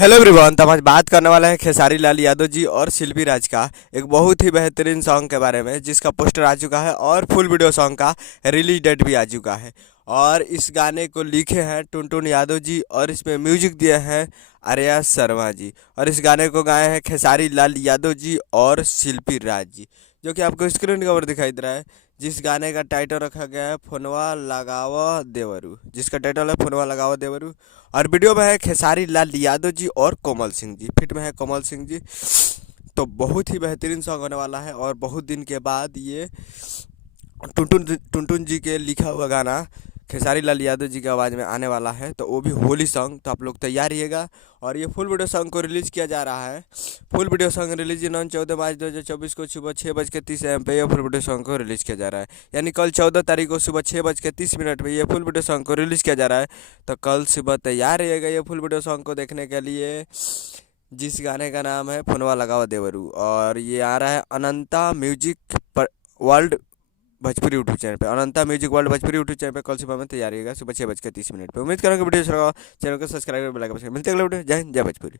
Hello everyone. तो हम आज बात करने वाले हैं खेसारी लाल यादव जी और शिल्पी राज का एक बहुत ही बेहतरीन सॉन्ग के बारे में, जिसका पोस्टर आ चुका है और फुल वीडियो सॉन्ग का रिलीज डेट भी आ चुका है। और इस गाने को लिखे हैं टुनटुन यादव जी और इसमें म्यूजिक दिए हैं आर्या शर्मा जी। और इस गाने को गाए हैं खेसारी लाल यादव जी और शिल्पी राज जी, जो कि आपको स्क्रीन कवर दिखाई दे रहा है। जिस गाने का टाइटल रखा गया है फोनवा लगावा देवरू, जिसका टाइटल है फोनवा लगावा देवरू। और वीडियो में है खेसारी लाल यादव जी और कोमल सिंह जी, फिट में है कोमल सिंह जी। तो बहुत ही बेहतरीन सॉन्ग होने वाला है और बहुत दिन के बाद ये टुनटुन टुनटुन जी के लिखा हुआ गाना खेसारी लाल यादव जी की आवाज़ में आने वाला है, तो वो भी होली सॉन्ग। तो आप लोग तैयार रहिएगा। और ये फुल वीडियो सॉन्ग को रिलीज़ किया जा रहा है। Full video song release on 14 मार्च 2024 को सुबह 6:30 AM पे ये फुल वीडियो सॉन्ग को रिलीज़ किया जा रहा है। यानी कल 14 तारीख को सुबह 6:30 पे ये फुल वीडियो सॉन्ग को रिलीज़ किया जा रहा है। तो कल सुबह तैयार रहिएगा ये फुल वीडियो सॉन्ग को देखने के लिए, जिस गाने का नाम है फोनवा लगावा देवरू। और ये आ रहा है अनंता म्यूजिक पर वर्ल्ड भोजपुरी यूट्यूब चैनल पे, Ananta music world Bhojpuri YouTube channel पे कल सुबह में तैयार रहिएगा सुबह 6:30 पे। उम्मीद करूँगा वीडियो चैनल को सब्सक्राइब बेल आइकन मिलते हैं अगले वीडियो। जय हिंद, जय भोजपुरी।